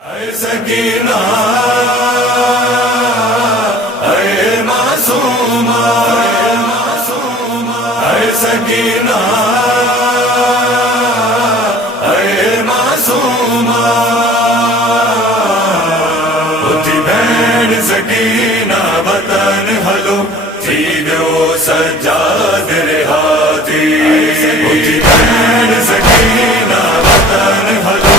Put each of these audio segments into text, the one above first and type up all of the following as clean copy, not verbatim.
ऐ सकीना ऐ मासूमा ऐ सकीना ऐ मासूमा उठी भैन सकीना वतन हलो थी गयो सजाद रिहाती उठी भैन सकीना वतन हलो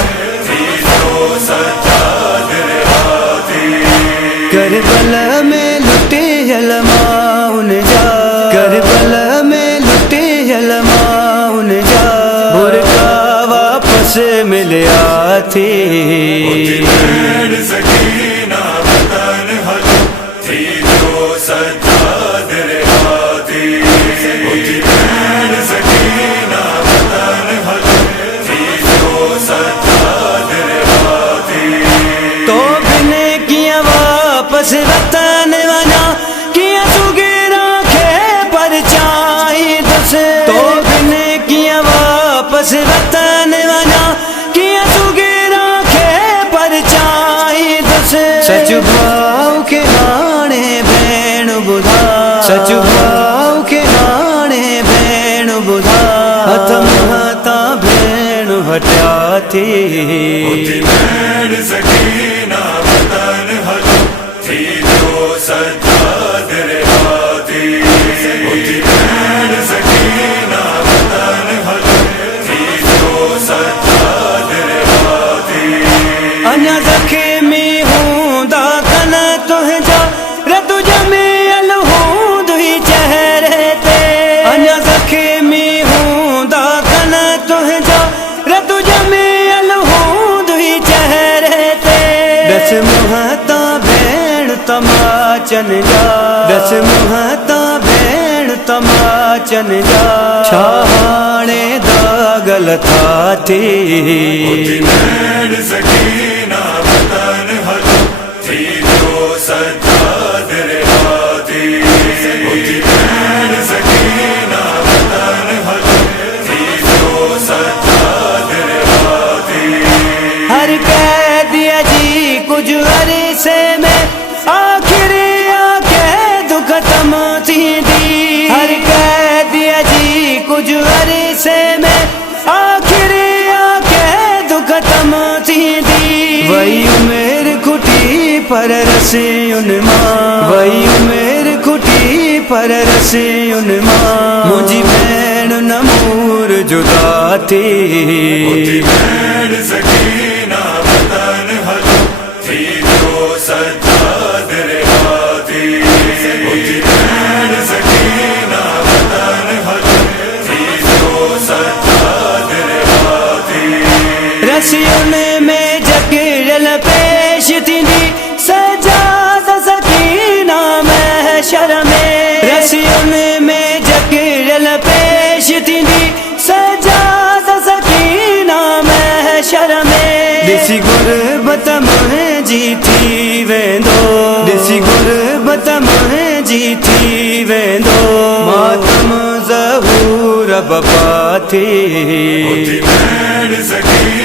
करबला में लुटे जलमाउन जा, करबला में लुटे जलमाउन जा, बुरका वापस मिलया थी। सकीना वतन हलो थी जो सजाद रिहाती सकीना वतन हलो थी जो सजाद रिहाती तो बिने किया वापस वतन वना किया सुगेरा खे पर चाही दस, तो बिने किया वापस वतन वना किया सुगेरा खे पर चाही दस। सच भाव के हाणे भेण बुधा, सच भाव के हाणे भेण बुधा, हथ महता भेण हटिया थी। सकीना वतन हलो थी जो सजाद रिहाती सकीना वतन हलो थी जो सजाद रिहाती अञा दखे में हूंदा कन तुंहिंजा रतु जमियल हूंदुई चेहरे ते, अञा दखे में हूंदा कन तुंहिंजा रतु जमियल हूंदुई चेहरे ते। दस मुहता भेण तमाचन जा, दस मुहता भेण तमाचन जा, छा हाणे दागल था थी। सकीना वतन हलो थी जो सजाद रिहाती सकीना वतन हलो थी जो सजाद रिहाती हर कैदी जी कुछ अरसे में आखिर आके दुख तम थींदी, हर कैदी जी कुछ अरसे में आखिर आके दुख तम थींदी। वही उमेर खुटी पर रसे उनमां, वही उमेर खुटी पर रसे उनमां, मुझी भेण नमूर जुदा थी। सकीना वतन हलो थी जो सजाद रिहाती सकीना वतन हलो थी जो सजाद रिहाती रसियुन में जकिरल पेश थींदी सजाद सकीना महशर में, रसियुन में जकिरल पेश थींदी सजाद सकीना महशर में। ॾिसी गुरबत मुंहिंजी थी वेंदो, ॾिसी गुरबत मुंहिंजी थी वेंदो, मातम ज़हूर बपा थी। सकीना